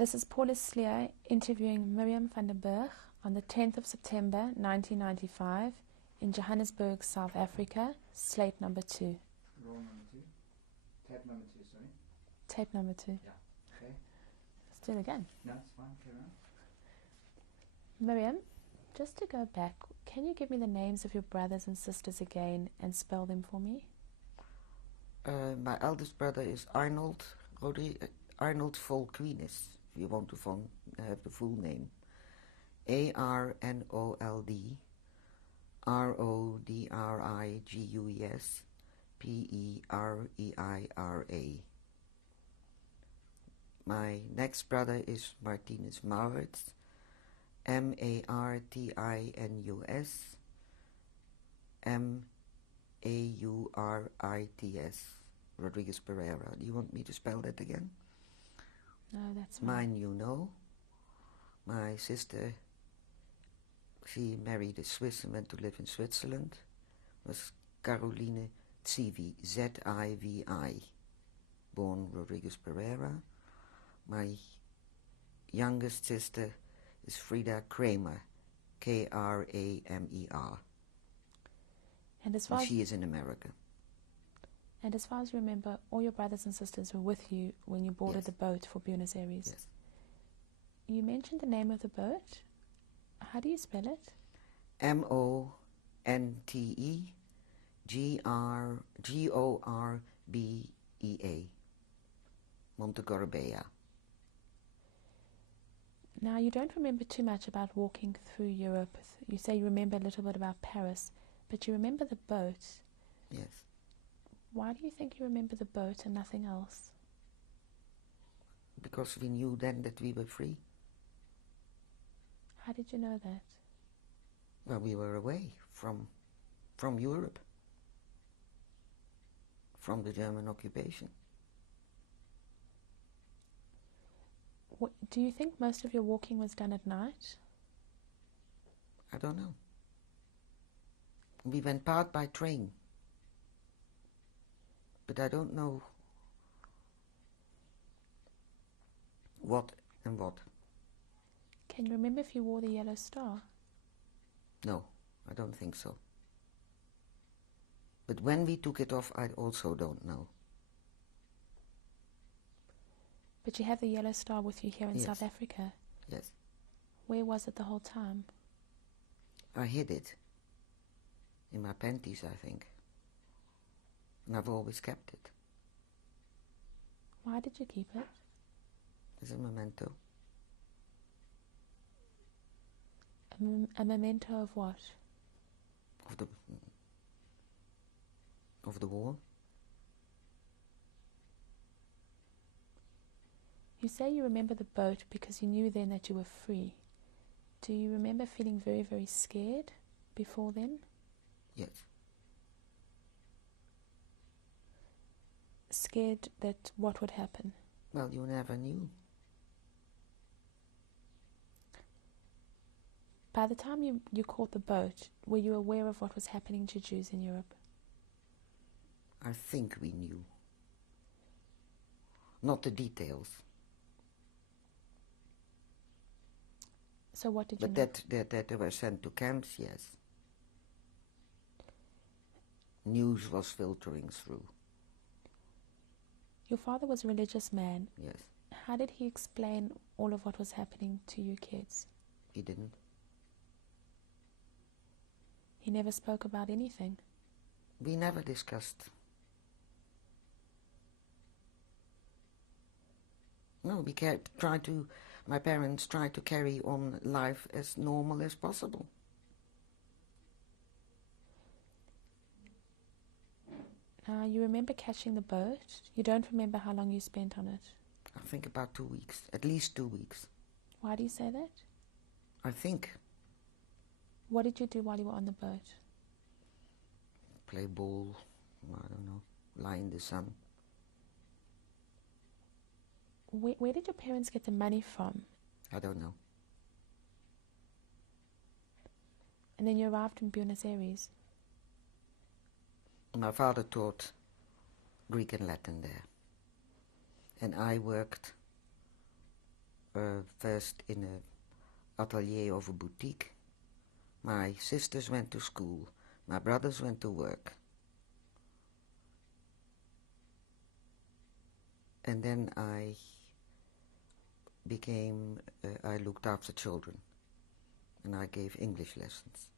This is Paula Sleer interviewing Mirjam van der Bergh on the 10th of September 1995 in Johannesburg, South Africa, slate number 2. Roll number 2. Tape number 2, sorry. Tape number 2. Yeah, okay. Let's do it again. No, it's fine, carry on. Mirjam, just to go back, can you give me the names of your brothers and sisters again and spell them for me? My eldest brother is Arnold Volkwinis, if you want to have the full name. Arnold Rodriguez Pereira. My next brother is Martinez Maurits, Martinus Maurits Rodriguez Pereira. Do you want me to spell that again? No, that's fine. Mine you know. My sister, she married a Swiss and went to live in Switzerland. Was Caroline Zivi, Zivi, born Rodriguez Pereira. My youngest sister is Frida Kramer, Kramer. And as far as she is in America. And as far as you remember, all your brothers and sisters were with you when you boarded the boat for Buenos Aires. Yes. You mentioned the name of the boat. How do you spell it? Montgorbea. Montegorbea. Now, you don't remember too much about walking through Europe. You say you remember a little bit about Paris, but you remember the boat. Yes. Why do you think you remember the boat and nothing else? Because we knew then that we were free. How did you know that? Well, we were away from Europe, from the German occupation. Do you think most of your walking was done at night? I don't know. We went part by train, but I don't know what and what. Can you remember if you wore the yellow star? No, I don't think so. But when we took it off, I also don't know. But you have the yellow star with you here in Yes. South Africa. Yes. Where was it the whole time? I hid it in my panties, I think. And I've always kept it. Why did you keep it? As a memento. A memento of what? Of the war. You say you remember the boat because you knew then that you were free. Do you remember feeling very, very scared before then? Yes. Scared that what would happen? Well, you never knew. By the time you caught the boat, were you aware of what was happening to Jews in Europe? I think we knew. Not the details. So what did you know? But that they were sent to camps, yes. News was filtering through. Your father was a religious man. Yes. How did he explain all of what was happening to you kids? He didn't. He never spoke about anything. We never discussed. No, my parents tried to carry on life as normal as possible. You remember catching the boat. You don't remember how long you spent on it. I think about 2 weeks, at least 2 weeks. Why do you say that? I think. What did you do while you were on the boat? Play ball, I don't know, lie in the sun. Where did your parents get the money from? I don't know. And then you arrived in Buenos Aires. My father taught Greek and Latin there. And I worked first in an atelier of a boutique. My sisters went to school. My brothers went to work. And then I looked after children. And I gave English lessons.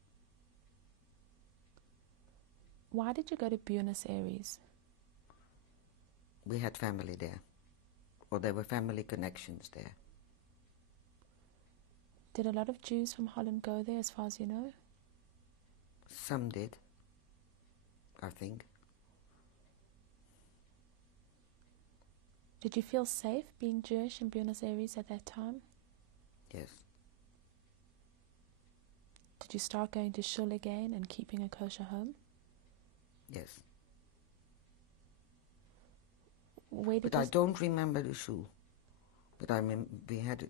Why did you go to Buenos Aires? We had family there. Or there were family connections there. Did a lot of Jews from Holland go there, as far as you know? Some did, I think. Did you feel safe being Jewish in Buenos Aires at that time? Yes. Did you start going to shul again and keeping a kosher home? Yes. Where did But I don't remember the shul. But we had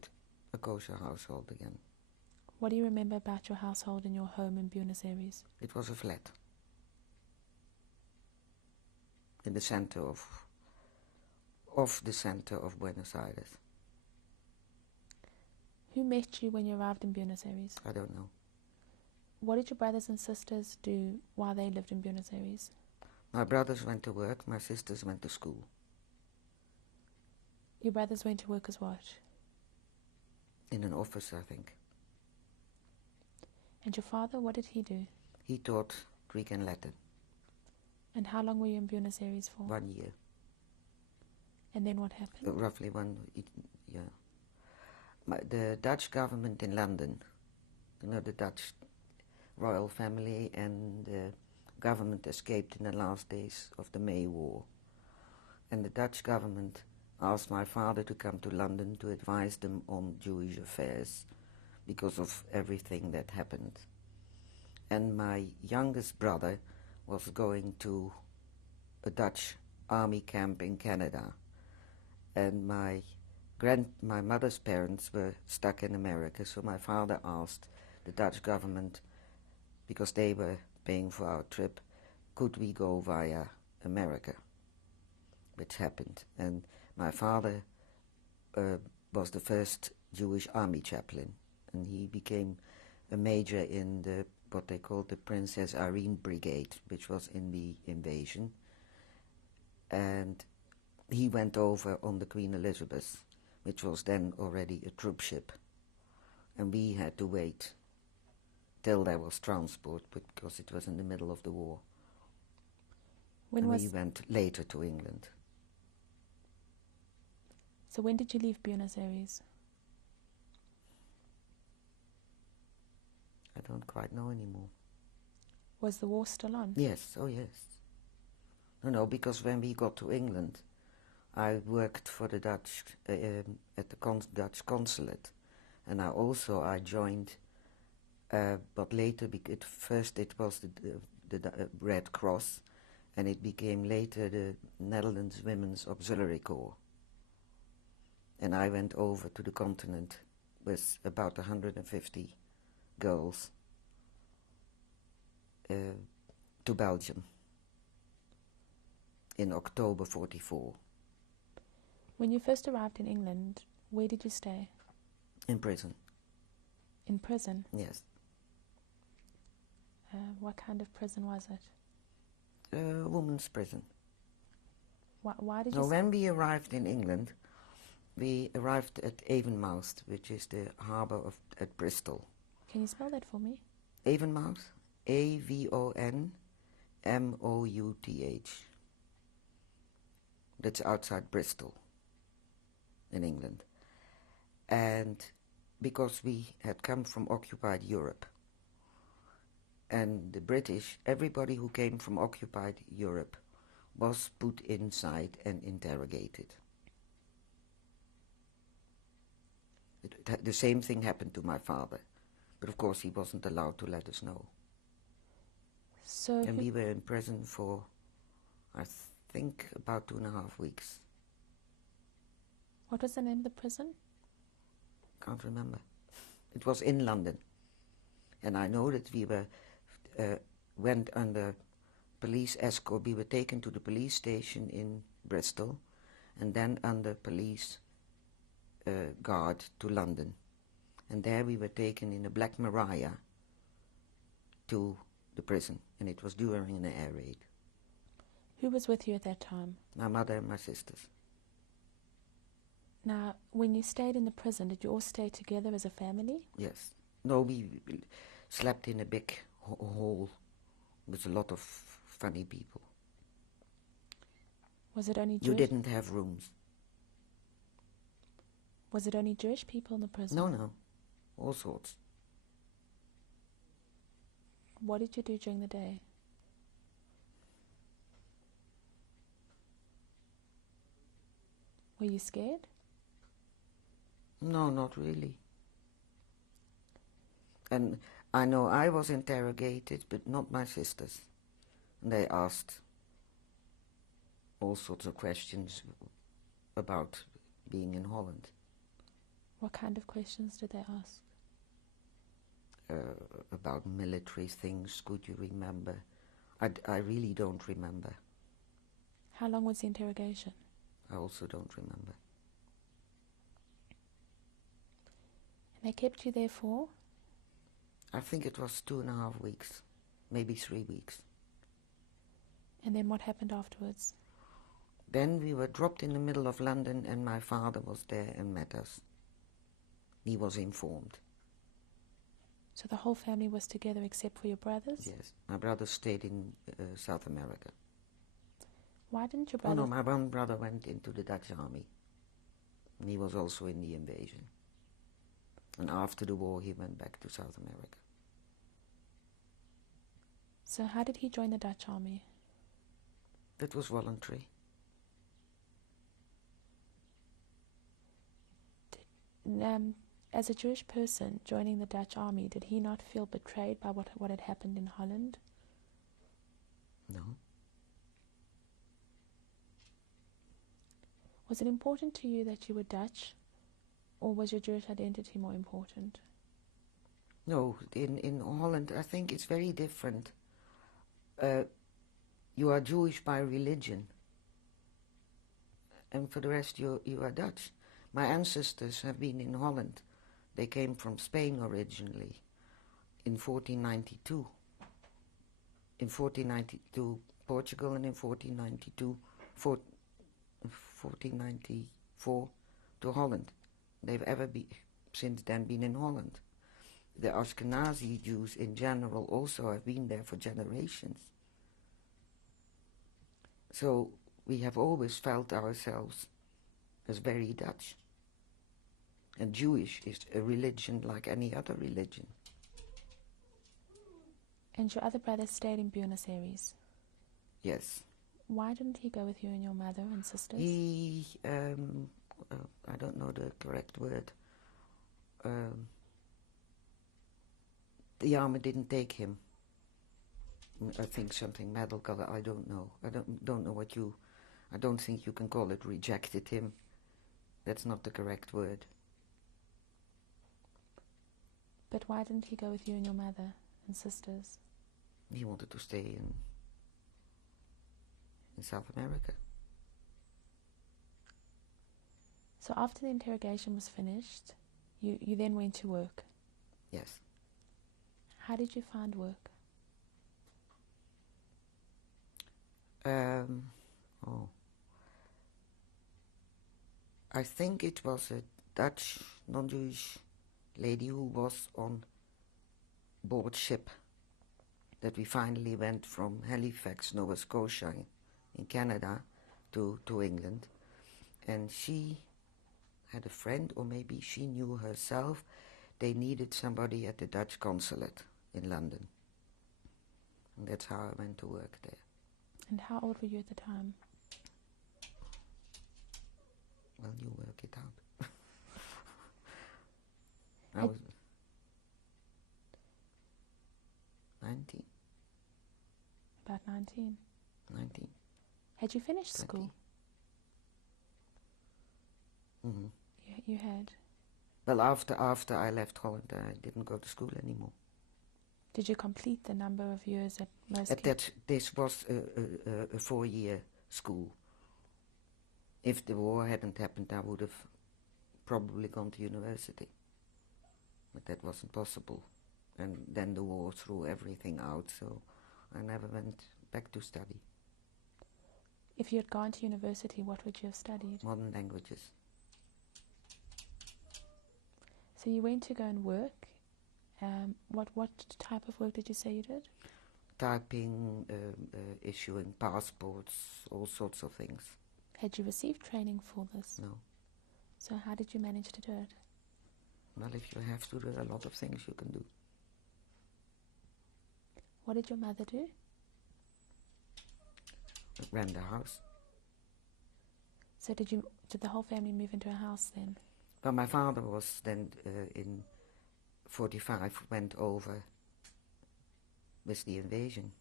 a kosher household again. What do you remember about your household and your home in Buenos Aires? It was a flat. In the center of the center of Buenos Aires. Who met you when you arrived in Buenos Aires? I don't know. What did your brothers and sisters do while they lived in Buenos Aires? My brothers went to work, my sisters went to school. Your brothers went to work as what? In an office, I think. And your father, what did he do? He taught Greek and Latin. And how long were you in Buenos Aires for? 1 year. And then what happened? Roughly yeah. The Dutch government in London, the Dutch royal family and the government escaped in the last days of the May War. And the Dutch government asked my father to come to London to advise them on Jewish affairs because of everything that happened. And my youngest brother was going to a Dutch army camp in Canada. And my mother's parents were stuck in America, so my father asked the Dutch government, because they were paying for our trip, could we go via America? Which happened. And my father was the first Jewish army chaplain, and he became a major in what they called the Princess Irene Brigade, which was in the invasion. And he went over on the Queen Elizabeth, which was then already a troop ship. And we had to wait till there was transport, because it was in the middle of the war. We went later to England. So when did you leave Buenos Aires? I don't quite know anymore. Was the war still on? Yes, oh yes. No, because when we got to England, I worked for the Dutch, at the Dutch consulate. And I joined, but later, first it was the Red Cross, and it became later the Netherlands Women's Auxiliary Corps. And I went over to the continent with about 150 girls to Belgium in October 1944. When you first arrived in England, where did you stay? In prison. In prison? Yes. What kind of prison was it? A woman's prison. Why did you... When we arrived in England, we arrived at Avonmouth, which is the harbour at Bristol. Can you spell that for me? Avonmouth, Avonmouth. That's outside Bristol, in England. And because we had come from occupied Europe, and the British, everybody who came from occupied Europe was put inside and interrogated. The same thing happened to my father, but of course he wasn't allowed to let us know. And we were in prison for, I think, about 2.5 weeks. What was the name of the prison? Can't remember. It was in London. And I know that we went under police escort. We were taken to the police station in Bristol, and then under police guard to London. And there we were taken in a Black Maria to the prison, and it was during an air raid. Who was with you at that time? My mother and my sisters. Now, when you stayed in the prison, did you all stay together as a family? Yes. No, we slept in a big hall with a lot of funny people. Was it only Jewish? You didn't have rooms. Was it only Jewish people in the prison? No. All sorts. What did you do during the day? Were you scared? No, not really. And I know I was interrogated, but not my sisters. And they asked all sorts of questions about being in Holland. What kind of questions did they ask? About military things, could you remember? I really don't remember. How long was the interrogation? I also don't remember. And they kept you there for? I think it was 2.5 weeks, maybe 3 weeks. And then what happened afterwards? Then we were dropped in the middle of London, and my father was there and met us. He was informed. So the whole family was together except for your brothers? Yes, my brother stayed in South America. Why didn't your brother... Oh no, my one brother went into the Dutch army. And he was also in the invasion. And after the war he went back to South America. So how did he join the Dutch army? That was voluntary. As a Jewish person joining the Dutch army, did he not feel betrayed by what had happened in Holland? No. Was it important to you that you were Dutch, or was your Jewish identity more important? No, in Holland I think it's very different. You are Jewish by religion, and for the rest you are Dutch. My ancestors have been in Holland. They came from Spain originally in 1492. In 1492 Portugal, and in 1494 to Holland. They've since then been in Holland. The Ashkenazi Jews in general also have been there for generations. So we have always felt ourselves as very Dutch. And Jewish is a religion like any other religion. And your other brother stayed in Buenos Aires? Yes. Why didn't he go with you and your mother and sisters? He, I don't know the correct word. The army didn't take him. I think something medical, I don't know. I don't know what I don't think you can call it rejected him. That's not the correct word. But why didn't he go with you and your mother and sisters? He wanted to stay in South America. So after the interrogation was finished, you then went to work? Yes. How did you find work? I think it was a Dutch non-Jewish lady who was on board ship that we finally went from Halifax, Nova Scotia in Canada to England, and she had a friend, or maybe she knew herself. They needed somebody at the Dutch consulate in London, and that's how I went to work there. And how old were you at the time? Well, you work it out. I was 19. About 19. 19. Had you finished 20. school? Mm-hmm. You had. Well, after I left Holland, I didn't go to school anymore. Did you complete the number of years that most kids... This was a 4-year school. If the war hadn't happened, I would have probably gone to university. But that wasn't possible. And then the war threw everything out, so I never went back to study. If you had gone to university, what would you have studied? Modern languages. So you went to go and work. What type of work did you say you did? Typing, issuing passports, all sorts of things. Had you received training for this? No. So how did you manage to do it? Well, if you have to, there are a lot of things you can do. What did your mother do? Ran the house. So did the whole family move into a house then? Well, my father was then in 45, went over with the invasion.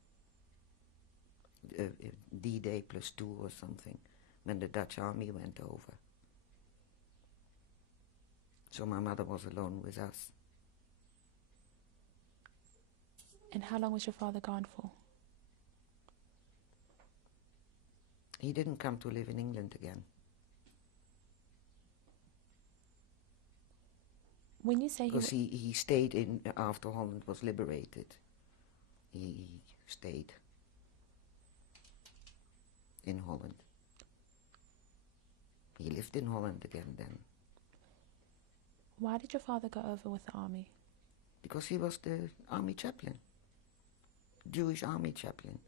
D-Day +2 or something, when the Dutch army went over. So my mother was alone with us. And how long was your father gone for? He didn't come to live in England again. When you say Because he stayed in after Holland was liberated. He stayed in Holland. He lived in Holland again then. Why did your father go over with the army? Because he was the army chaplain, Jewish army chaplain.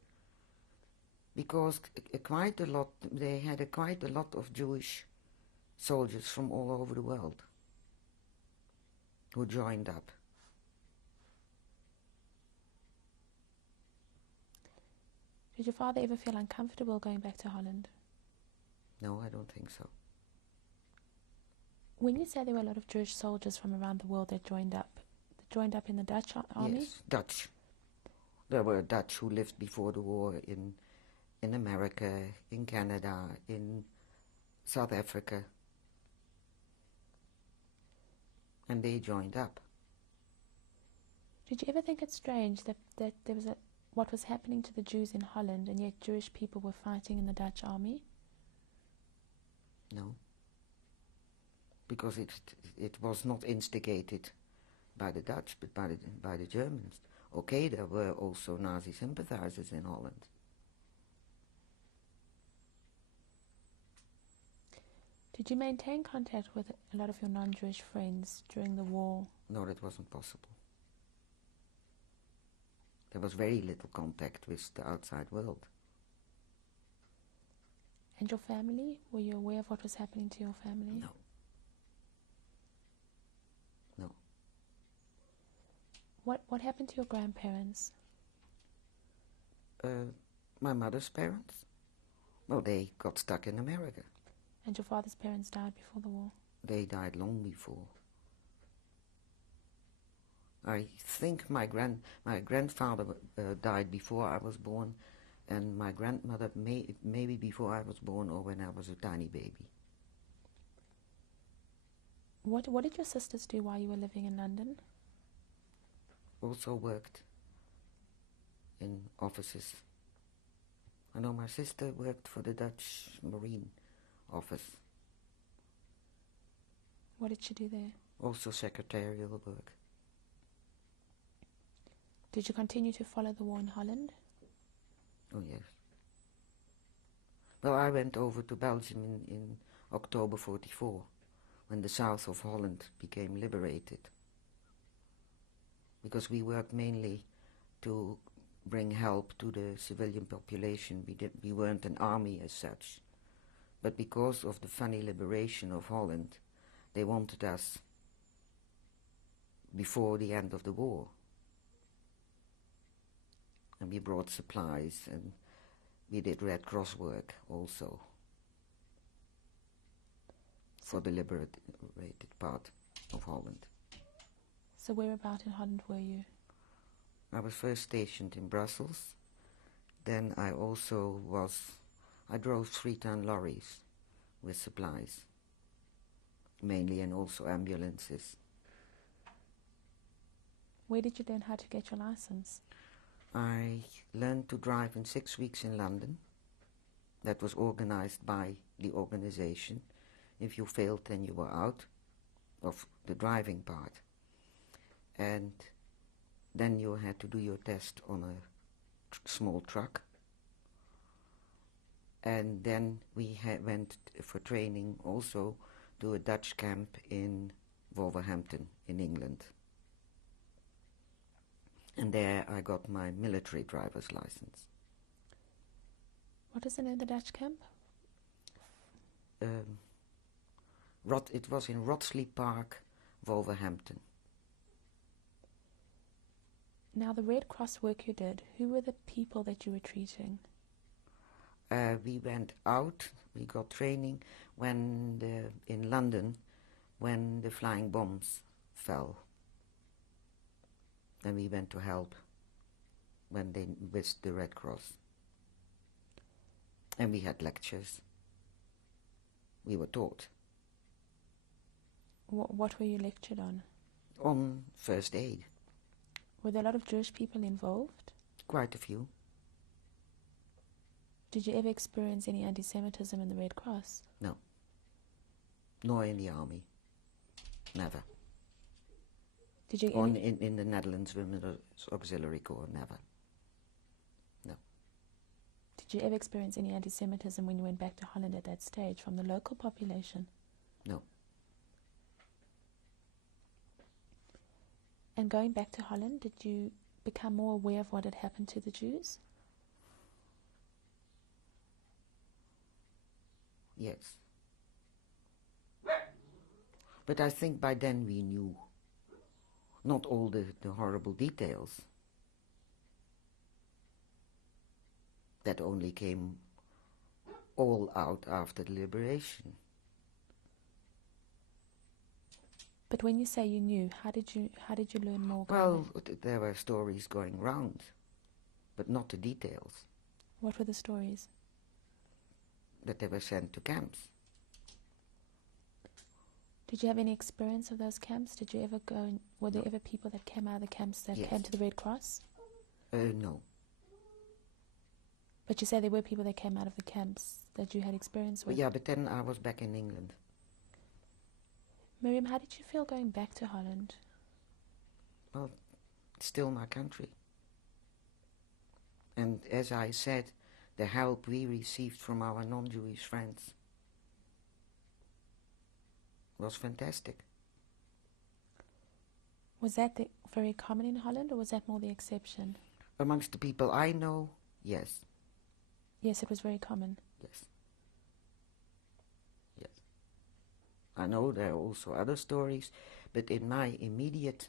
Because quite a lot, they had quite a lot of Jewish soldiers from all over the world who joined up. Did your father ever feel uncomfortable going back to Holland? No, I don't think so. When you say there were a lot of Jewish soldiers from around the world that joined up in the Dutch army? Yes, Dutch. There were Dutch who lived before the war in America, in Canada, in South Africa. And they joined up. Did you ever think it's strange that there was what was happening to the Jews in Holland and yet Jewish people were fighting in the Dutch army? No. Because it was not instigated by the Dutch, but by the Germans. Okay, there were also Nazi sympathizers in Holland. Did you maintain contact with a lot of your non-Jewish friends during the war? No, that wasn't possible. There was very little contact with the outside world. And your family? Were you aware of what was happening to your family? No. No. What happened to your grandparents? My mother's parents? Well, they got stuck in America. And your father's parents died before the war? They died long before. I think my grandfather died before I was born, and my grandmother maybe before I was born or when I was a tiny baby. What did your sisters do while you were living in London? Also worked in offices. I know my sister worked for the Dutch Marine office. What did she do there? Also secretarial work. Did you continue to follow the war in Holland? Oh, yes. Well, I went over to Belgium in October 44, when the south of Holland became liberated. Because we worked mainly to bring help to the civilian population. We weren't an army as such. But because of the funny liberation of Holland, they wanted us before the end of the war. And we brought supplies, and we did Red Cross work also for the liberated part of Holland. So whereabout in Holland were you? I was first stationed in Brussels. Then I drove 3-ton lorries with supplies, mainly, and also ambulances. Where did you learn how to get your license? I learned to drive in 6 weeks in London. That was organized by the organization. If you failed, then you were out. of the driving part. And then you had to do your test on a small truck. And then we went for training also to a Dutch camp in Wolverhampton in England. And there I got my military driver's license. What is the name of the Dutch camp? It was in Wrotsley Park, Wolverhampton. Now, the Red Cross work you did, who were the people that you were treating? We went out, we got training in London when the flying bombs fell. And we went to help with the Red Cross. And we had lectures. We were taught. What were you lectured on? On first aid. Were there a lot of Jewish people involved? Quite a few. Did you ever experience any anti-Semitism in the Red Cross? No. Nor in the army. Never. Did you in the Netherlands Women's Auxiliary Corps, never. No. Did you ever experience any anti-Semitism when you went back to Holland at that stage from the local population? No. And going back to Holland, did you become more aware of what had happened to the Jews? Yes. But I think by then we knew not all the horrible details. That only came all out after the liberation. But when you say you knew, how did you learn more? Well, there were stories going round, but not the details. What were the stories? That they were sent to camps. Did you have any experience of those camps? Did you ever go? Were there ever people that came out of the camps that Yes. came to the Red Cross? No. But you say there were people that came out of the camps that you had experience with. Yeah, but then I was back in England. Mirjam, how did you feel going back to Holland? Well, it's still my country. And as I said, the help we received from our non-Jewish friends was fantastic. Was that very common in Holland, or was that more the exception? Amongst the people I know, yes. Yes, it was very common. Yes. Yes. I know there are also other stories, but in my immediate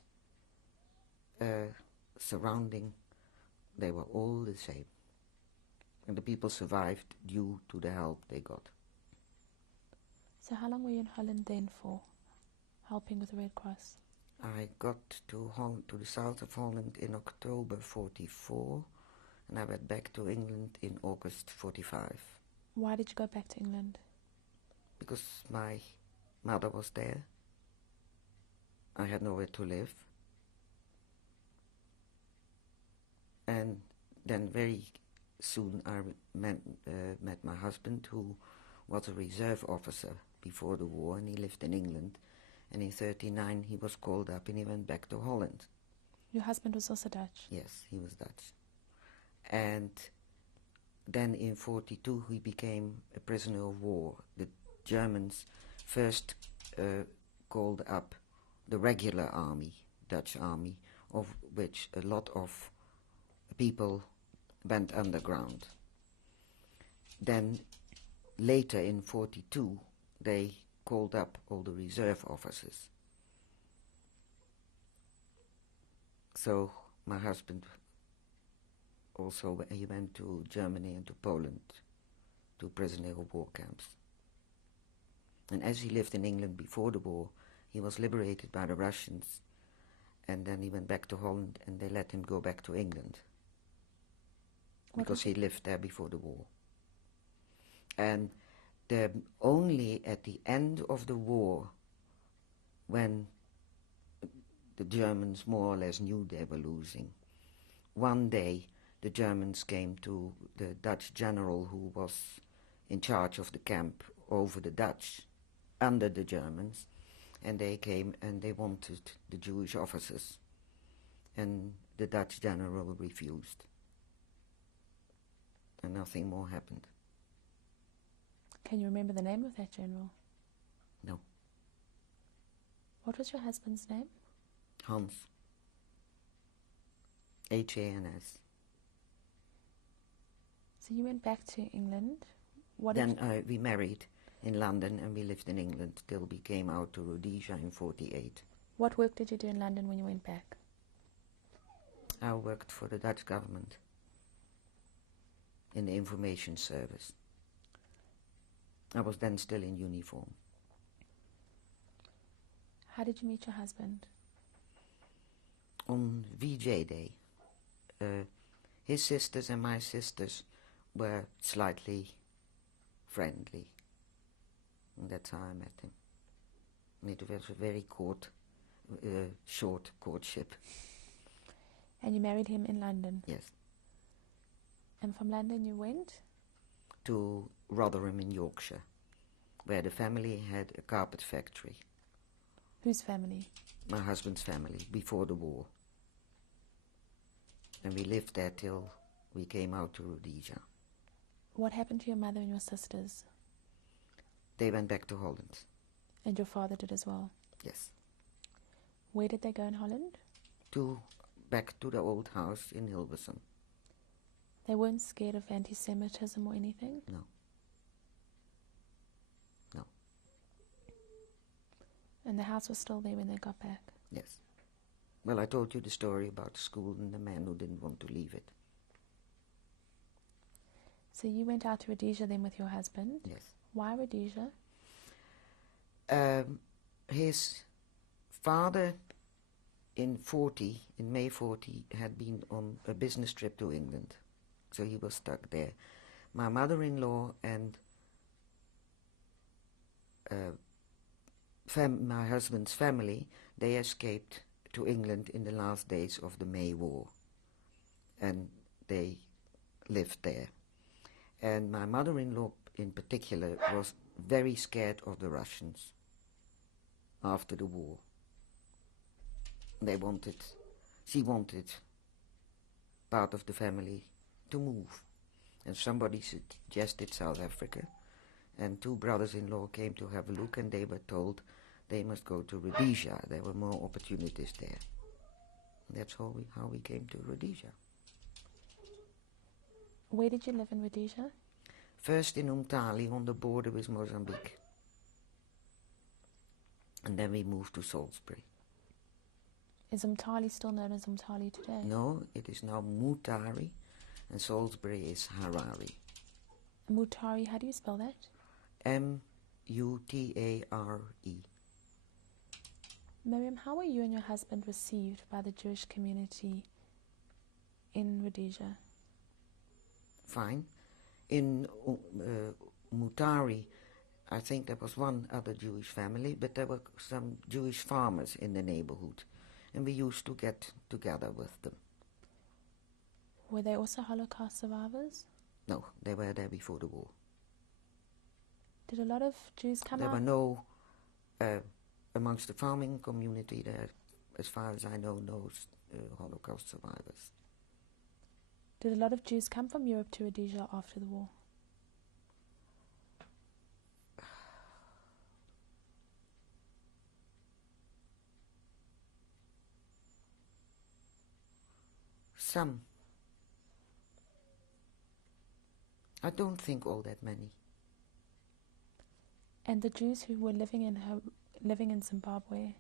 surrounding, they were all the same. And the people survived due to the help they got. So how long were you in Holland then for, helping with the Red Cross? I got to the south of Holland in October 44, and I went back to England in August 45. Why did you go back to England? Because my mother was there. I had nowhere to live. And then very soon I met my husband, who was a reserve officer before the war, and he lived in England. And in 1939 he was called up and he went back to Holland. Your husband was also Dutch? Yes, he was Dutch. And then in 1942 he became a prisoner of war. The Germans first called up the regular army, Dutch army, of which a lot of people went underground. Then later in 1942 they called up all the reserve officers. So my husband also, he went to Germany and to Poland, to prisoner of war camps. And as he lived in England before the war, he was liberated by the Russians, and then he went back to Holland and they let him go back to England. Because he lived there before the war. And only at the end of the war, when the Germans more or less knew they were losing, one day the Germans came to the Dutch general who was in charge of the camp over the Dutch, under the Germans, and they came and they wanted the Jewish officers, and the Dutch general refused, and nothing more happened. Can you remember the name of that general? No. What was your husband's name? Hans. H-A-N-S. So you went back to England. Then we married in London, and we lived in England till we came out to Rhodesia in 1948. What work did you do in London when you went back? I worked for the Dutch government in the information service. I was then still in uniform. How did you meet your husband? On VJ Day. His sisters and my sisters were slightly friendly. And that's how I met him. And it was a very short courtship. And you married him in London? Yes. And from London you went? To Rotherham in Yorkshire, where the family had a carpet factory. Whose family? My husband's family, before the war. And we lived there till we came out to Rhodesia. What happened to your mother and your sisters? They went back to Holland. And your father did as well? Yes. Where did they go in Holland? Back to the old house in Hilversum. They weren't scared of anti-Semitism or anything? No. No. And the house was still there when they got back? Yes. Well, I told you the story about the school and the man who didn't want to leave it. So you went out to Rhodesia then with your husband? Yes. Why Rhodesia? His father in May 40, had been on a business trip to England. So he was stuck there. My mother-in-law and my husband's family, they escaped to England in the last days of the May War. And they lived there. And my mother-in-law in particular was very scared of the Russians after the war. She wanted part of the family to move. And somebody suggested South Africa. And two brothers-in-law came to have a look, and they were told they must go to Rhodesia. There were more opportunities there. And that's how we came to Rhodesia. Where did you live in Rhodesia? First in Umtali on the border with Mozambique. And then we moved to Salisbury. Is Umtali still known as Umtali today? No, it is now Mutari, and Salisbury is Harare. Mutari, how do you spell that? M-U-T-A-R-E. Mirjam, how were you and your husband received by the Jewish community in Rhodesia? Fine. In Mutari, I think there was one other Jewish family, but there were some Jewish farmers in the neighborhood, and we used to get together with them. Were they also Holocaust survivors? No, they were there before the war. Did a lot of Jews come out? There were no, amongst the farming community there, as far as I know, no Holocaust survivors. Did a lot of Jews come from Europe to Rhodesia after the war? Some. I don't think all that many. And the Jews who were living in Zimbabwe,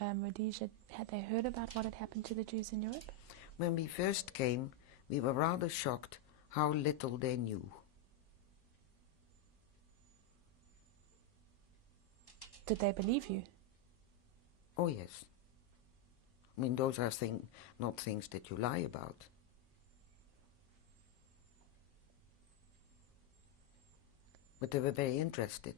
Rhodesia, had they heard about what had happened to the Jews in Europe? When we first came, we were rather shocked how little they knew. Did they believe you? Oh yes. I mean, those are not things that you lie about. But they were very interested.